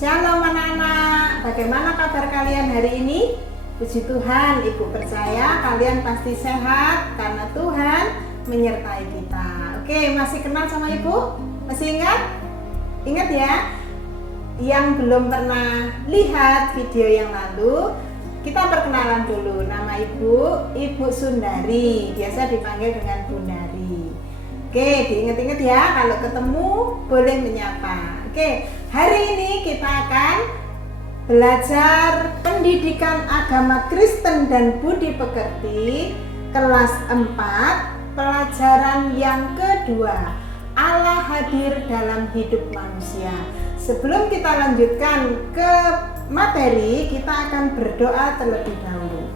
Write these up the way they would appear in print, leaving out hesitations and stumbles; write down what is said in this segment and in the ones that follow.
Shalom anak-anak, bagaimana kabar kalian hari ini? Puji Tuhan, Ibu percaya kalian pasti sehat karena Tuhan menyertai kita. Oke, masih kenal sama Ibu? Masih ingat? Ingat ya? Yang belum pernah lihat video yang lalu, kita perkenalan dulu. Nama Ibu Sundari, biasa dipanggil dengan Bundari. Oke, diingat-ingat ya, kalau ketemu boleh menyapa. Oke, hari ini kita akan belajar pendidikan agama Kristen dan budi pekerti kelas 4, pelajaran yang kedua, Allah hadir dalam hidup manusia. Sebelum kita lanjutkan ke materi, kita akan berdoa terlebih dahulu.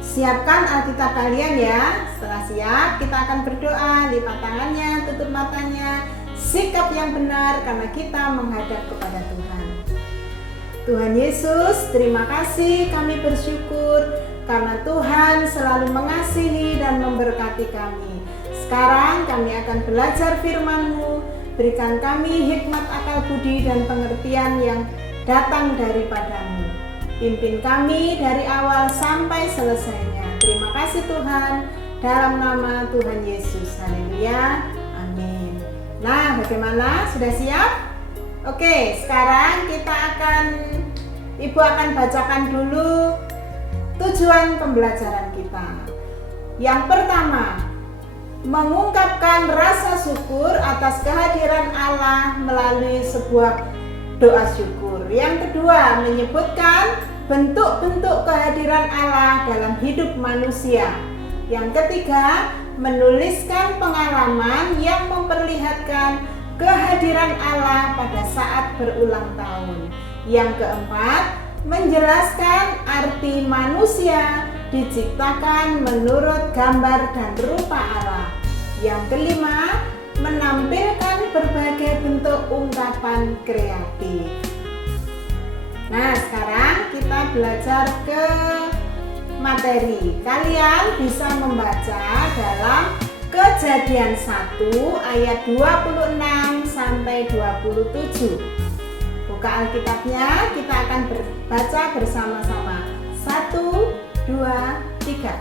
Siapkan Alkitab kalian ya. Setelah siap, kita akan berdoa, lipat tangannya, tutup matanya. Sikap yang benar karena kita menghadap kepada Tuhan. Tuhan Yesus, terima kasih, kami bersyukur karena Tuhan selalu mengasihi dan memberkati kami. Sekarang kami akan belajar firman-Mu. Berikan kami hikmat, akal budi dan pengertian yang datang daripada-Mu. Pimpin kami dari awal sampai selesainya. Terima kasih Tuhan, dalam nama Tuhan Yesus. Haleluya. Amin. Nah, bagaimana? Sudah siap? Oke, sekarang Ibu akan bacakan dulu tujuan pembelajaran kita. Yang pertama, mengungkapkan rasa syukur atas kehadiran Allah melalui sebuah doa syukur. Yang kedua, menyebutkan bentuk-bentuk kehadiran Allah dalam hidup manusia. Yang ketiga, menuliskan pengalaman yang memperlihatkan kehadiran Allah pada saat berulang tahun. Yang keempat, menjelaskan arti manusia diciptakan menurut gambar dan rupa Allah. Yang kelima, menampilkan berbagai bentuk ungkapan kreatif. Nah, sekarang kita belajar ke materi. Kalian bisa membaca dalam Kejadian 1 ayat 26 sampai 27. Buka Alkitabnya, kita akan baca bersama-sama. 1, 2, 3.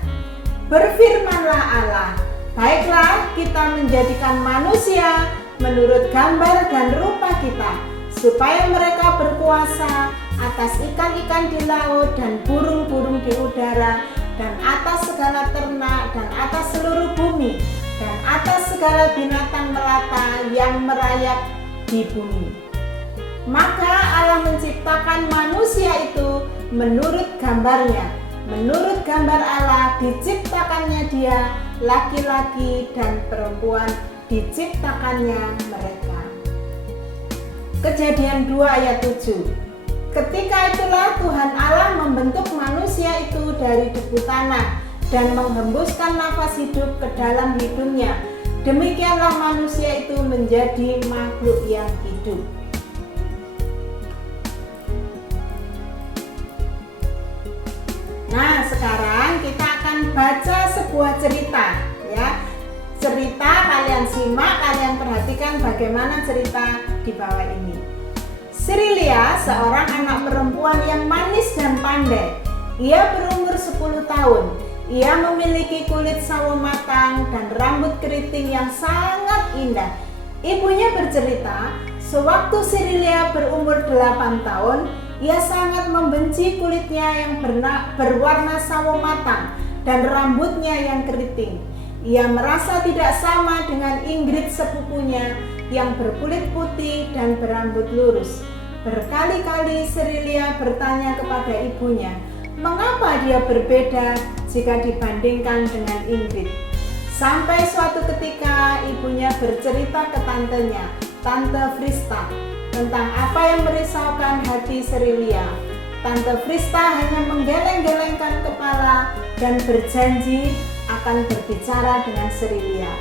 Berfirmanlah Allah, baiklah kita menjadikan manusia menurut gambar dan rupa kita, supaya mereka berkuasa atas ikan-ikan di laut dan burung-burung di udara, dan atas segala ternak, dan atas seluruh bumi, dan atas segala binatang melata yang merayap di bumi. Maka Allah menciptakan manusia itu menurut gambarnya. Menurut gambar Allah diciptakannya dia, laki-laki dan perempuan diciptakannya mereka. Kejadian 2 ayat 7. Ketika itulah Tuhan Allah membentuk manusia itu dari debu tanah dan menghembuskan nafas hidup ke dalam hidungnya. Demikianlah manusia itu menjadi makhluk yang hidup. Nah, sekarang kita akan baca sebuah cerita ya. Cerita kalian simak, kalian perhatikan bagaimana cerita di bawah ini. Sirilia, seorang anak perempuan yang manis dan pandai. Ia berumur 10 tahun. Ia memiliki kulit sawo matang dan rambut keriting yang sangat indah. Ibunya bercerita, sewaktu Sirilia berumur 8 tahun, ia sangat membenci kulitnya yang berwarna sawo matang dan rambutnya yang keriting. Ia merasa tidak sama dengan Ingrid sepupunya yang berkulit putih dan berambut lurus. Berkali-kali Sirilia bertanya kepada ibunya, mengapa dia berbeda jika dibandingkan dengan Ingrid. Sampai suatu ketika ibunya bercerita ke tantenya, Tante Frista, tentang apa yang merisaukan hati Sirilia. Tante Frista hanya menggeleng-gelengkan kepala dan berjanji akan berbicara dengan Sirilia.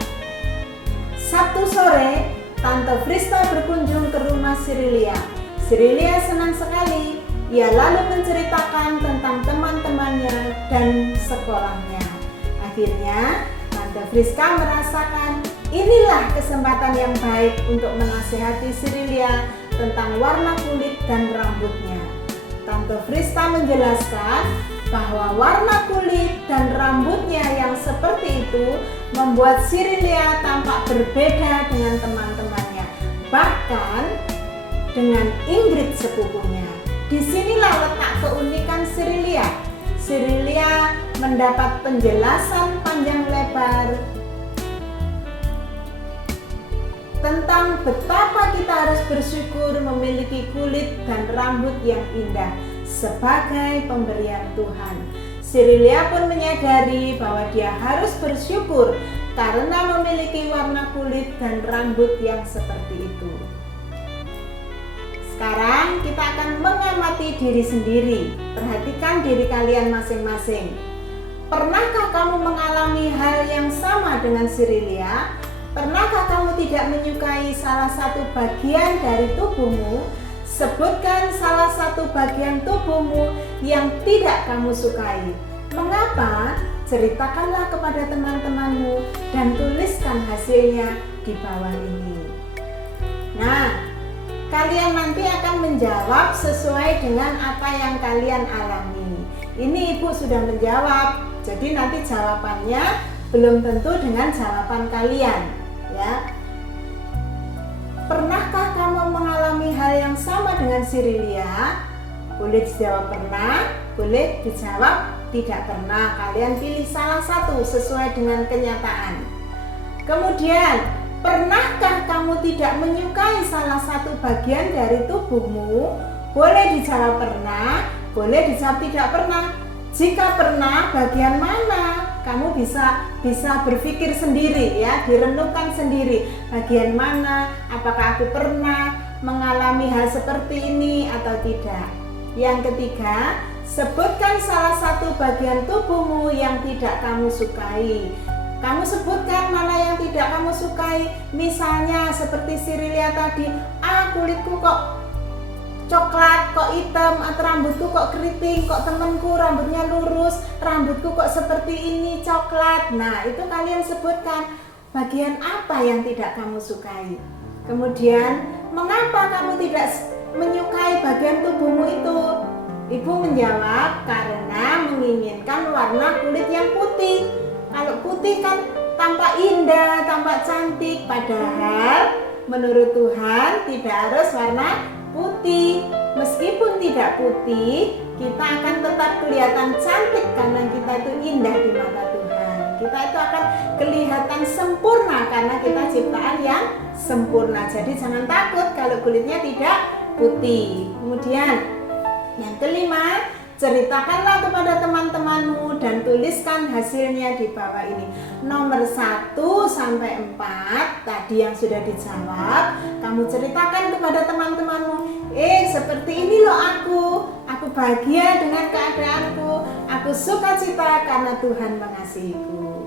Sabtu sore, Tante Frista berkunjung ke rumah Sirilia. Sirilia senang sekali. Ia lalu menceritakan tentang teman-temannya dan sekolahnya. Akhirnya, Tante Friska merasakan inilah kesempatan yang baik untuk menasihati Sirilia tentang warna kulit dan rambutnya. Tante Frista menjelaskan bahwa warna kulit dan rambutnya yang seperti itu membuat Sirilia tampak berbeda dengan teman-temannya, bahkan dengan Ingrid sepupunya. Disinilah letak keunikan Sirilia. Sirilia mendapat penjelasan panjang lebar tentang betapa kita harus bersyukur memiliki kulit dan rambut yang indah sebagai pemberian Tuhan. Sirilia pun menyadari bahwa dia harus bersyukur karena memiliki warna kulit dan rambut yang seperti itu. Sekarang kita akan mengamati diri sendiri. Perhatikan diri kalian masing-masing. Pernahkah kamu mengalami hal yang sama dengan Sirilia? Pernahkah kamu tidak menyukai salah satu bagian dari tubuhmu? Sebutkan salah satu bagian tubuhmu yang tidak kamu sukai. Mengapa? Ceritakanlah kepada teman-temanmu dan tuliskan hasilnya di bawah ini. Nah, kalian nanti akan menjawab sesuai dengan apa yang kalian alami. Ini Ibu sudah menjawab, jadi nanti jawabannya belum tentu dengan jawaban kalian. Ya, pernahkah kamu mengalami hal yang sama dengan Sirilia? Boleh dijawab pernah, boleh dijawab tidak pernah. Kalian pilih salah satu sesuai dengan kenyataan. Kemudian, pernahkah kamu tidak menyukai salah satu bagian dari tubuhmu? Boleh dijawab pernah, boleh dijawab tidak pernah. Jika pernah, bagian mana? Kamu bisa berpikir sendiri ya, direnungkan sendiri. Bagian mana? Apakah aku pernah mengalami hal seperti ini atau tidak? Yang ketiga, sebutkan salah satu bagian tubuhmu yang tidak kamu sukai. Kamu sebutkan mana yang tidak kamu sukai. Misalnya seperti Sirilia tadi, kulitku kok coklat, kok hitam, atau rambutku kok keriting, kok temenku rambutnya lurus, rambutku kok seperti ini coklat. Nah, itu kalian sebutkan bagian apa yang tidak kamu sukai. Kemudian, mengapa kamu tidak menyukai bagian tubuhmu itu? Ibu menjawab, karena menginginkan warna kulit yang putih. Kalau putih kan tampak indah, tampak cantik, padahal menurut Tuhan tidak harus warna putih. Meskipun tidak putih, kita akan tetap kelihatan cantik karena kita itu indah di mata Tuhan. Kita itu akan kelihatan sempurna karena kita ciptaan yang sempurna. Jadi jangan takut kalau kulitnya tidak putih. Kemudian yang kelima, ceritakanlah kepada teman-temanmu dan tuliskan hasilnya di bawah ini. Nomor 1 sampai 4 tadi yang sudah dijawab, kamu ceritakan kepada teman-temanmu. Seperti ini loh aku bahagia dengan keadaanku, aku sukacita karena Tuhan mengasihiku.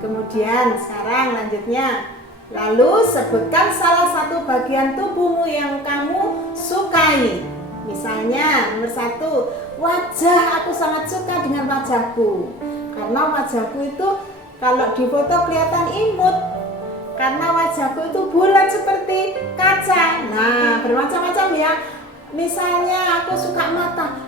Kemudian sekarang lanjutnya, lalu sebutkan salah satu bagian tubuhmu yang kamu sukai. Misalnya nomor 1, wajah, aku sangat suka dengan wajahku. Karena wajahku itu kalau di foto kelihatan imut. Karena wajahku itu bulat seperti kaca. Nah, bermacam-macam ya. Misalnya aku suka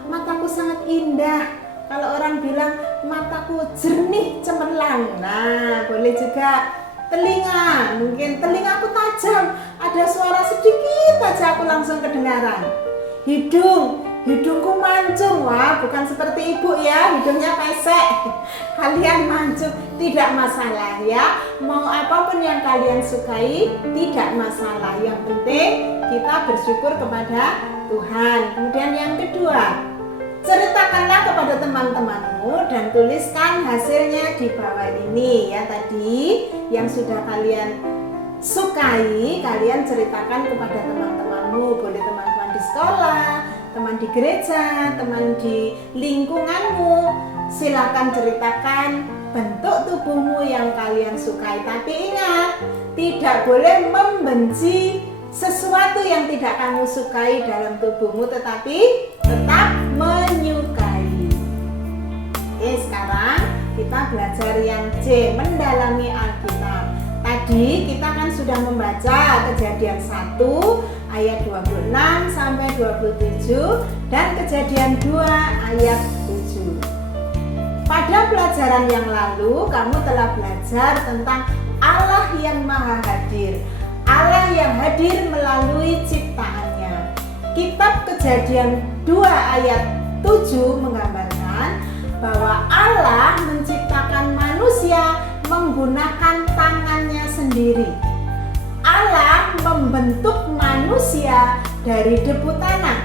mataku sangat indah. Kalau orang bilang mataku jernih cemerlang. Nah, boleh juga telinga. Mungkin telingaku tajam. Ada suara sedikit aja aku langsung kedengaran. Hidungku mancung. Wah, bukan seperti ibu ya, hidungnya pesek. Kalian mancung, tidak masalah ya. Mau apapun yang kalian sukai, tidak masalah. Yang penting kita bersyukur kepada Tuhan. Kemudian yang kedua, ceritakanlah kepada teman-temanmu dan tuliskan hasilnya di bawah ini ya. Tadi yang sudah kalian sukai, kalian ceritakan kepada teman-temanmu. Boleh teman-teman di sekolah, teman di gereja, teman di lingkunganmu. Silakan ceritakan bentuk tubuhmu yang kalian sukai. Tapi ingat, tidak boleh membenci sesuatu yang tidak kamu sukai dalam tubuhmu, tetapi tetap menyukai. Oke, sekarang kita belajar yang C, mendalami Alkitab. Tadi kita kan sudah membaca Kejadian 1 ayat 26 sampai 27 dan Kejadian 2 ayat 7. Pada pelajaran yang lalu kamu telah belajar tentang Allah yang Maha Hadir, Allah yang hadir melalui ciptaannya. Kitab Kejadian 2 ayat 7 menggambarkan bahwa Allah menciptakan manusia menggunakan tangannya sendiri. Allah membentuk manusia dari debu tanah,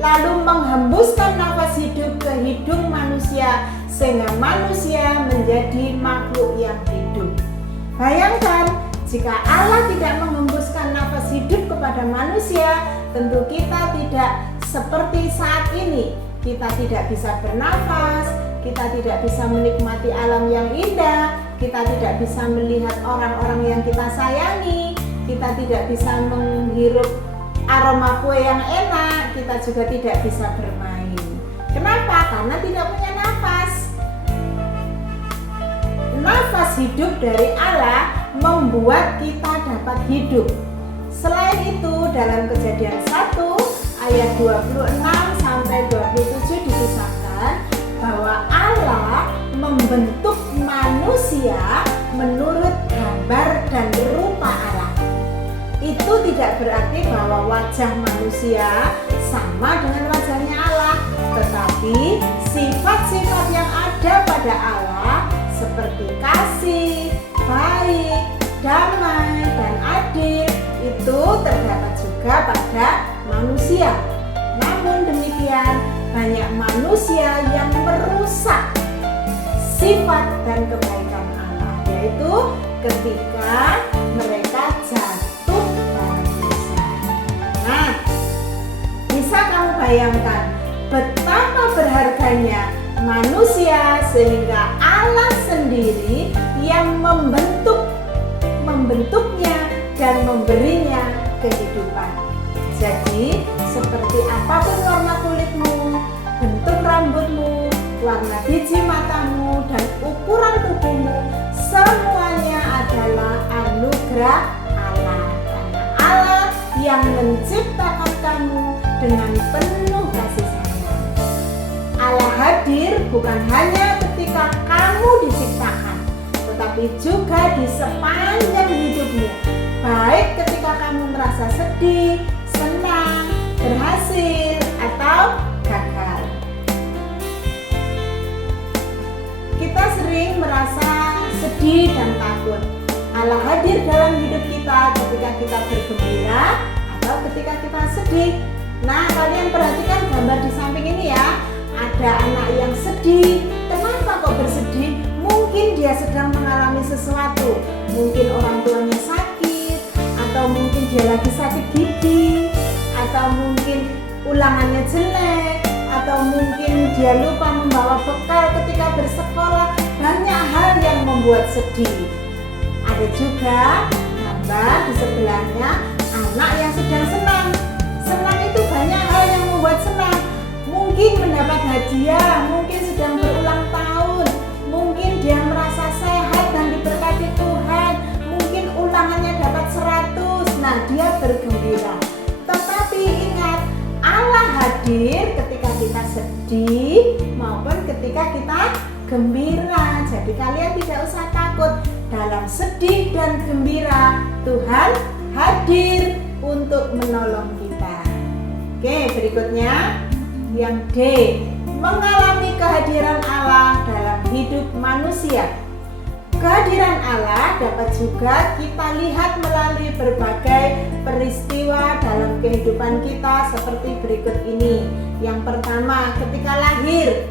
lalu menghembuskan nafas hidup ke hidung manusia sehingga manusia menjadi makhluk yang hidup. Bayangkan, jika Allah tidak menghembuskan nafas hidup kepada manusia, tentu kita tidak seperti saat ini. Kita tidak bisa bernafas, kita tidak bisa menikmati alam yang indah, kita tidak bisa melihat orang-orang yang kita sayangi, kita tidak bisa menghirup aroma kue yang enak, kita juga tidak bisa bermain. Kenapa? Karena tidak punya nafas. Nafas hidup dari Allah membuat kita dapat hidup. Selain itu, dalam Kejadian 1 ayat 26 sampai 27 dikisahkan bahwa Allah membentuk manusia menurut gambar dan rupa Allah. Itu tidak berarti bahwa wajah manusia sama dengan wajahnya Allah, tetapi sifat-sifat yang ada pada Allah seperti kasih, baik, damai, dan adil itu terdapat juga pada manusia. Namun demikian, banyak manusia yang merusak sifat dan kebaikan Allah, yaitu ketika mereka jatuh dalam dosa. Nah, bisa kamu bayangkan betapa berharganya manusia sehingga Allah sendiri yang membentuknya dan memberinya kehidupan. Jadi, seperti apapun warna kulitmu, bentuk rambutmu, warna biji matamu, dan ukuran tubuhmu, semuanya adalah anugerah Allah. Karena Allah yang menciptakan kamu dengan penuh kasih sayang. Allah hadir bukan hanya ketika kamu diciptakan, tetapi juga di sepanjang hidupmu. Baik ketika kamu merasa sedih, senang, berhasil, atau gagal. Kita sering merasa sedih dan takut. Allah hadir dalam hidup kita ketika kita bergembira atau ketika kita sedih. Nah, kalian perhatikan gambar di samping ini ya. Ada anak yang sedih. Kenapa kok bersedih? Mungkin dia sedang mengalami sesuatu. Mungkin orang tuanya sakit, atau mungkin dia lagi sakit gigi, atau mungkin ulangannya jelek, atau mungkin dia lupa membawa bekal ketika bersekolah. Banyak hal yang membuat sedih. Ada juga gambar di sebelahnya anak yang sedang senang. Senang itu banyak hal yang membuat senang. Mungkin mendapat hadiah, mungkin sedang berulang tahun, mungkin dia merasa sehat dan diberkati Tuhan, mungkin ulangannya dapat 100. Nah, dia bergembira. Tetapi ingat, Allah hadir ketika kita sedih maupun ketika kita gembira. Jadi kalian tidak usah takut. Dalam sedih dan gembira, Tuhan hadir untuk menolong kita. Oke, berikutnya yang D, mengalami kehadiran Allah dalam hidup manusia. Kehadiran Allah dapat juga kita lihat melalui berbagai peristiwa dalam kehidupan kita seperti berikut ini. Yang pertama, ketika lahir.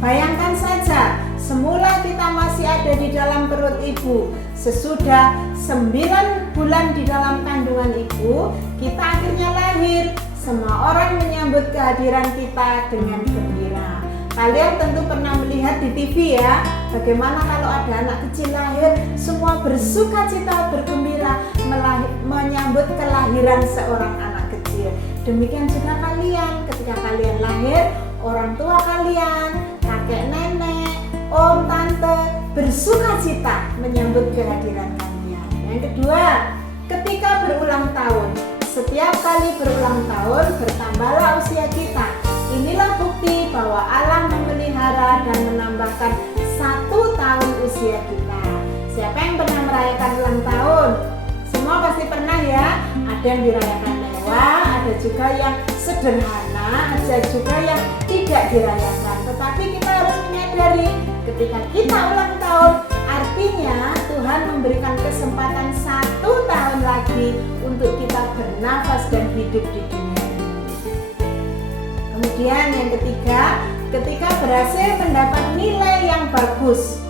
Bayangkan saja, semula kita masih ada di dalam perut ibu. Sesudah 9 bulan di dalam kandungan ibu, kita akhirnya lahir. Semua orang menyambut kehadiran kita dengan gembira. Kalian tentu pernah melihat di TV ya, bagaimana kalau ada anak kecil lahir, semua bersuka cita, bergembira menyambut kelahiran seorang anak kecil. Demikian juga kalian, ketika kalian lahir, orang tua kalian, kakek nenek, om, tante bersuka cita menyambut kehadiran kalian. Yang kedua, ketika berulang tahun. Setiap kali berulang tahun bertambahlah usia kita. Inilah bukti bahwa Allah memelihara dan menambahkan 1 tahun usia kita. Siapa yang pernah merayakan ulang tahun? Semua pasti pernah ya. Ada yang dirayakan mewah, ada juga yang sederhana, ada juga yang tidak dirayakan. Tetapi kita harus menyadari ketika kita ulang tahun, artinya Tuhan memberikan kesempatan 1 tahun lagi untuk kita bernafas dan hidup di dunia ini. Kemudian yang ketiga, ketika berhasil mendapat nilai yang bagus.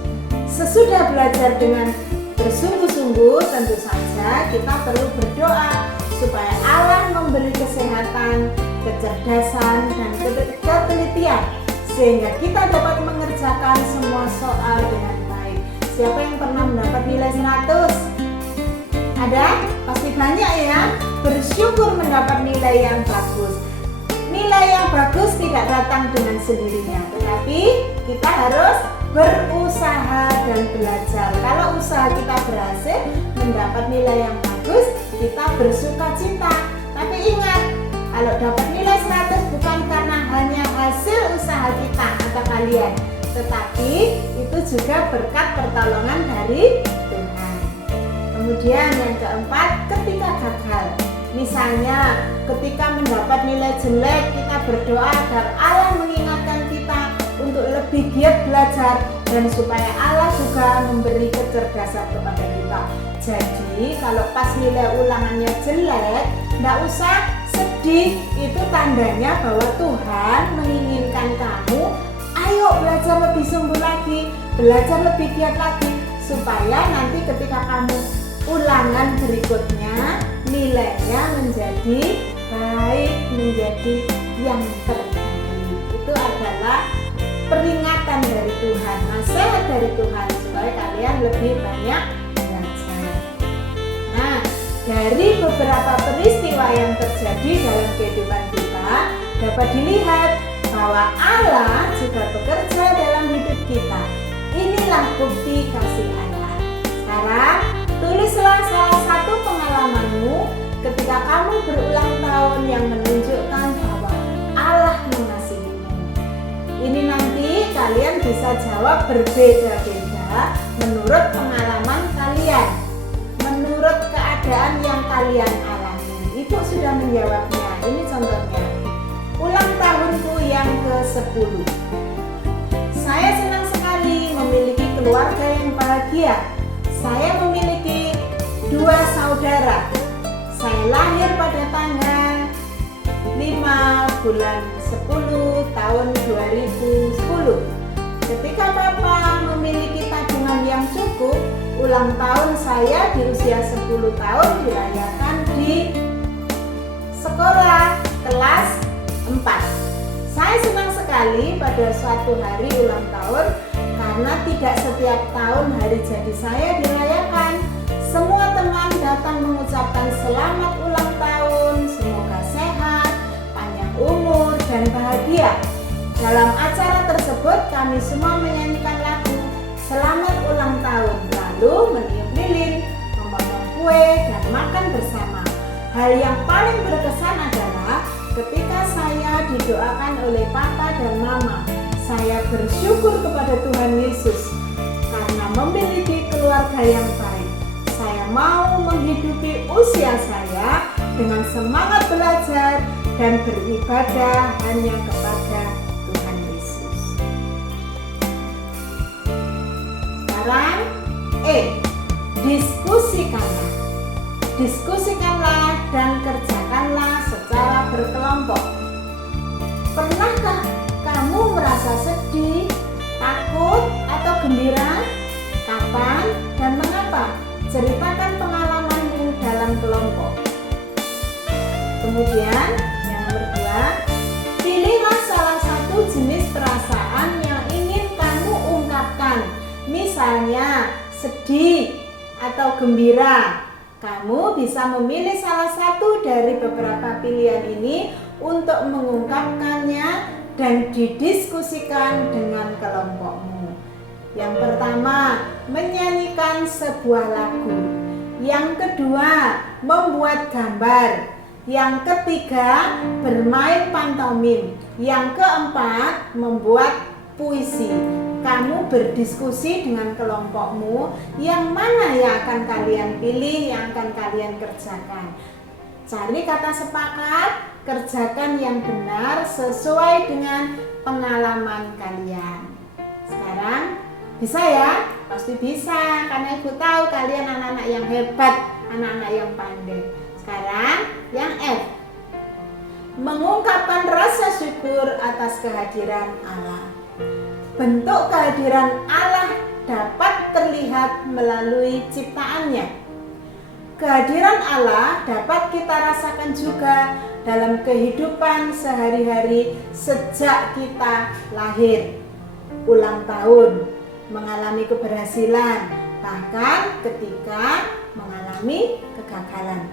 Sesudah belajar dengan bersungguh-sungguh, tentu saja kita perlu berdoa supaya Allah memberi kesehatan, kecerdasan, dan ketelitian sehingga kita dapat mengerjakan semua soal dengan baik. Siapa yang pernah mendapat nilai 100? Ada? Pasti banyak ya. Bersyukur mendapat nilai yang bagus. Nilai yang bagus tidak datang dengan sendirinya, tetapi kita harus berusaha dan belajar. Kalau usaha kita berhasil mendapat nilai yang bagus, kita bersuka cita. Tapi ingat, kalau dapat nilai 100 bukan karena hanya hasil usaha kita atau kalian, tetapi itu juga berkat pertolongan dari Tuhan. Kemudian yang keempat, ketika gagal. Misalnya ketika mendapat nilai jelek, kita berdoa agar Allah mengingatkan kita untuk lebih giat belajar dan supaya Allah juga memberi kecerdasan kepada kita. Jadi kalau pas nilai ulangannya jelek, tidak usah sedih. Itu tandanya bahwa Tuhan menginginkan kamu, ayo belajar lebih sungguh lagi, belajar lebih giat lagi, supaya nanti ketika kamu ulangan berikutnya nilainya menjadi baik, menjadi yang terbaik. Itu adalah peringatan dari Tuhan, nasihat dari Tuhan supaya kalian lebih banyak belajar. Nah, dari beberapa peristiwa yang terjadi dalam kehidupan kita dapat dilihat bahwa Allah juga bekerja dalam hidup kita. Inilah bukti kasih Allah. Sekarang tulislah salah satu pengalamanmu ketika kamu berulang tahun yang menunjukkan bahwa Allah mengasihimu. Ini nanti kalian bisa jawab berbeda-beda menurut pengalaman kalian, menurut keadaan yang kalian alami. Ibu sudah menjawabnya. Ini contohnya. Ulang tahunku yang ke-10. Saya senang sekali memiliki keluarga yang bahagia. Saya memiliki 2 saudara. Saya lahir pada tanggal 5 bulan 10 tahun 2010. Ketika Papa memiliki tabungan yang cukup, ulang tahun saya di usia 10 tahun dirayakan di sekolah kelas 4. Saya senang sekali pada suatu hari ulang tahun karena tidak setiap tahun hari jadi saya dirayakan. Semua teman datang mengucapkan selamat ulang tahun, semoga sehat, panjang umur, dan bahagia. Dalam acara tersebut kami semua menyanyikan lagu Selamat Ulang Tahun, lalu meniup lilin, memotong kue, dan makan bersama. Hal yang paling berkesan adalah ketika saya didoakan oleh Papa dan Mama. Saya bersyukur kepada Tuhan Yesus karena memiliki keluarga yang baik. Saya mau menghidupi usia saya dengan semangat belajar dan beribadah hanya kepada Tuhan Yesus. Sekarang diskusikanlah. Diskusikanlah dan kerjakanlah secara berkelompok. Pernahkah kamu merasa sedih, takut, atau gembira? Kapan dan mengapa? Ceritakan pengalamanmu dalam kelompok. Kemudian yang nomor 2, pilihlah salah satu jenis perasaan yang ingin kamu ungkapkan. Misalnya sedih atau gembira. Kamu bisa memilih salah satu dari beberapa pilihan ini untuk mengungkapkannya dan didiskusikan dengan kelompokmu. Yang pertama, menyanyikan sebuah lagu. Yang kedua, membuat gambar. Yang ketiga, bermain pantomim. Yang keempat, membuat puisi. Kamu berdiskusi dengan kelompokmu, yang mana yang akan kalian pilih, yang akan kalian kerjakan. Cari kata sepakat, kerjakan yang benar sesuai dengan pengalaman kalian. Sekarang bisa ya? Pasti bisa, karena Ibu tahu kalian anak-anak yang hebat, anak-anak yang pandai. Sekarang yang F, mengungkapkan rasa syukur atas kehadiran Allah. Bentuk kehadiran Allah dapat terlihat melalui ciptaannya. Kehadiran Allah dapat kita rasakan juga dalam kehidupan sehari-hari sejak kita lahir, ulang tahun, mengalami keberhasilan, bahkan ketika mengalami kegagalan.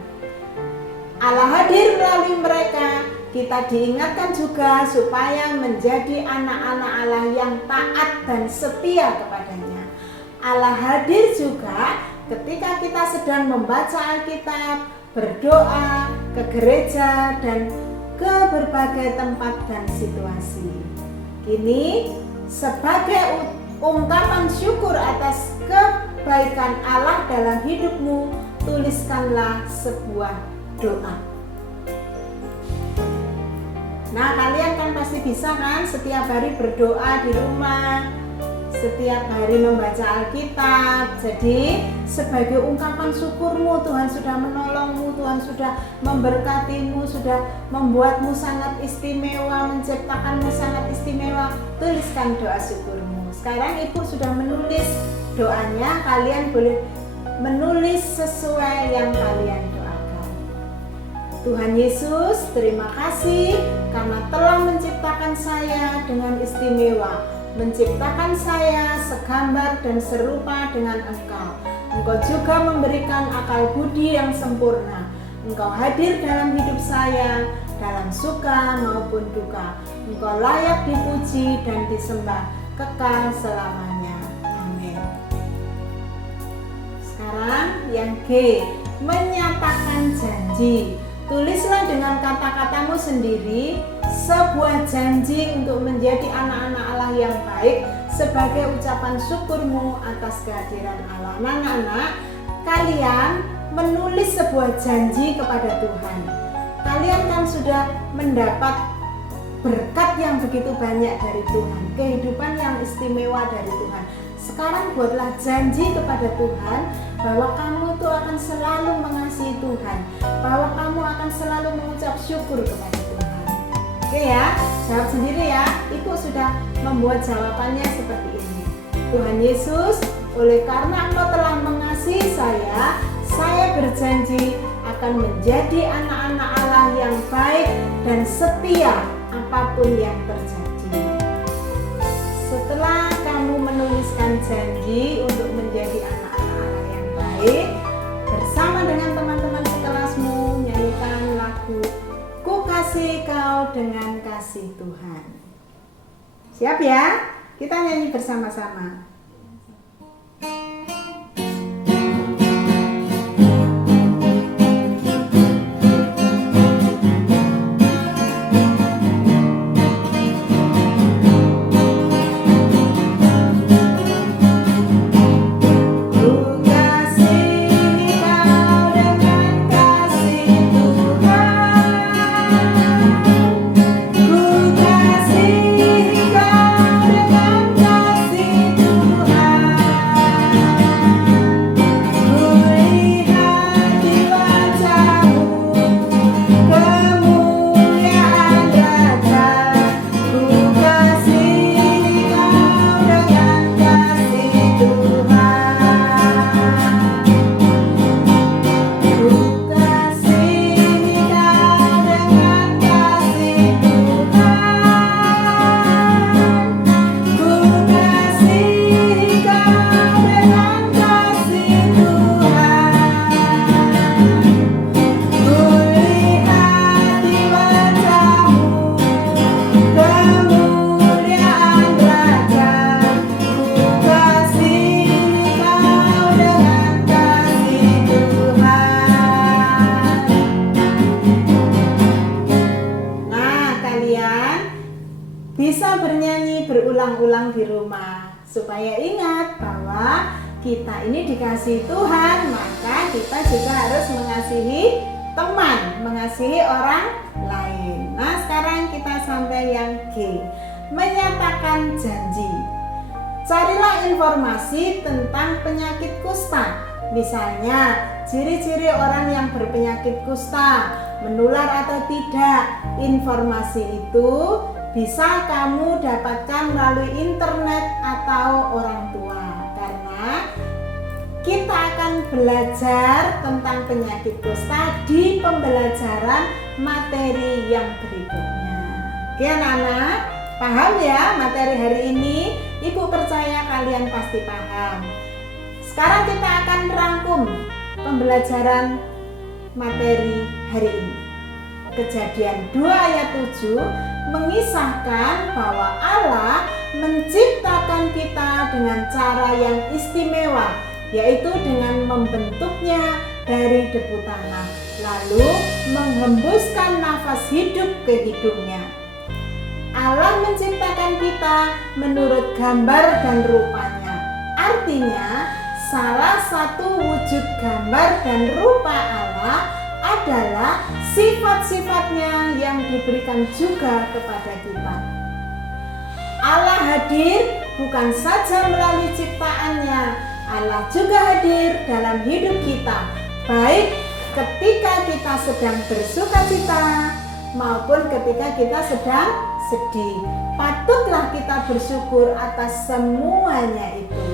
Allah hadir melalui mereka. Kita diingatkan juga supaya menjadi anak-anak Allah yang taat dan setia kepadanya. Allah hadir juga ketika kita sedang membaca Alkitab, berdoa, ke gereja, dan ke berbagai tempat dan situasi. Kini, sebagai ungkapan syukur atas kebaikan Allah dalam hidupmu, tuliskanlah sebuah doa. Nah, kalian kan pasti bisa kan setiap hari berdoa di rumah, setiap hari membaca Alkitab. Jadi sebagai ungkapan syukurmu, Tuhan sudah menolongmu, Tuhan sudah memberkatimu, sudah membuatmu sangat istimewa, menciptakanmu sangat istimewa. Tuliskan doa syukurmu. Sekarang Ibu sudah menulis doanya, kalian boleh menulis sesuai yang kalian doakan. Tuhan Yesus, terima kasih karena telah menciptakan saya dengan istimewa, menciptakan saya segambar dan serupa dengan Engkau. Engkau juga memberikan akal budi yang sempurna. Engkau hadir dalam hidup saya, dalam suka maupun duka. Engkau layak dipuji dan disembah kekal selamanya. Amin. Sekarang yang G, menyatakan janji. Tulislah dengan kata-katamu sendiri sebuah janji untuk menjadi anak-anak Allah yang baik sebagai ucapan syukurmu atas kehadiran Allah. Anak-anak, kalian menulis sebuah janji kepada Tuhan. Kalian kan sudah mendapat berkat yang begitu banyak dari Tuhan, kehidupan yang istimewa dari Tuhan. Sekarang buatlah janji kepada Tuhan bahwa kamu tuh akan selalu mengasihi Tuhan, bahwa kamu akan selalu mengucap syukur kepada Tuhan. Oke ya, jawab sendiri ya. Ibu sudah membuat jawabannya seperti ini. Tuhan Yesus, oleh karena Engkau telah mengasihi saya berjanji akan menjadi anak-anak Allah yang baik dan setia apapun yang terjadi. Setelah kamu menuliskan janji untuk menjadi anak-anak Allah yang baik, bersama dengan teman-teman sekelasmu nyanyikan lagu Ku Kasih Kau Dengan Kasih Tuhan. Siap ya? Kita nyanyi bersama-sama. Ku kasih kau dengan kasih Tuhan. bisa bernyanyi berulang-ulang di rumah. Supaya ingat bahwa kita ini dikasihi Tuhan, maka kita juga harus mengasihi teman, mengasihi orang lain. Nah, sekarang kita sampai yang G, menyatakan janji. Carilah informasi tentang penyakit kusta. Misalnya, ciri-ciri orang yang berpenyakit kusta, menular atau tidak. Informasi itu bisa kamu dapatkan melalui internet atau orang tua. Karena kita akan belajar tentang penyakit kusta di pembelajaran materi yang berikutnya. Oke anak-anak, paham ya materi hari ini? Ibu percaya kalian pasti paham. Sekarang kita akan merangkum pembelajaran materi hari ini. Kejadian 2 ayat 7 mengisahkan bahwa Allah menciptakan kita dengan cara yang istimewa, yaitu dengan membentuknya dari debu tanah, lalu menghembuskan nafas hidup ke hidungnya. Allah menciptakan kita menurut gambar dan rupanya. Artinya, salah satu wujud gambar dan rupa Allah adalah sifat-sifatnya yang diberikan juga kepada kita. Allah hadir bukan saja melalui ciptaannya, Allah juga hadir dalam hidup kita, baik ketika kita sedang bersukacita maupun ketika kita sedang sedih. Patutlah kita bersyukur atas semuanya itu.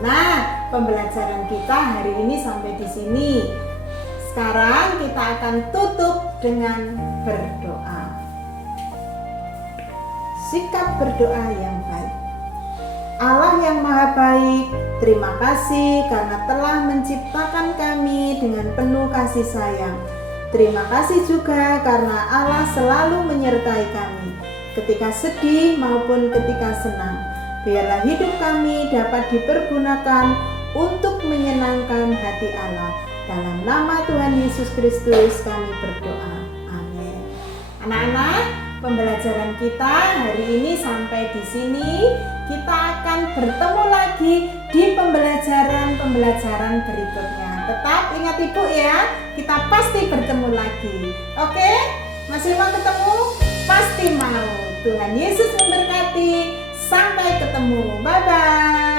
Nah, pembelajaran kita hari ini sampai di sini. Sekarang kita akan tutup dengan berdoa. Sikap berdoa yang baik. Allah yang maha baik, terima kasih karena telah menciptakan kami dengan penuh kasih sayang. Terima kasih juga karena Allah selalu menyertai kami ketika sedih maupun ketika senang. Biarlah hidup kami dapat dipergunakan untuk menyenangkan hati Allah. Dalam nama Tuhan Yesus Kristus kami berdoa. Amin. Anak-anak, pembelajaran kita hari ini sampai di sini. Kita akan bertemu lagi di pembelajaran berikutnya. Tetap ingat Ibu ya, kita pasti bertemu lagi. Oke? Masih mau ketemu? Pasti mau. Tuhan Yesus memberkati. Sampai ketemu. Bye-bye.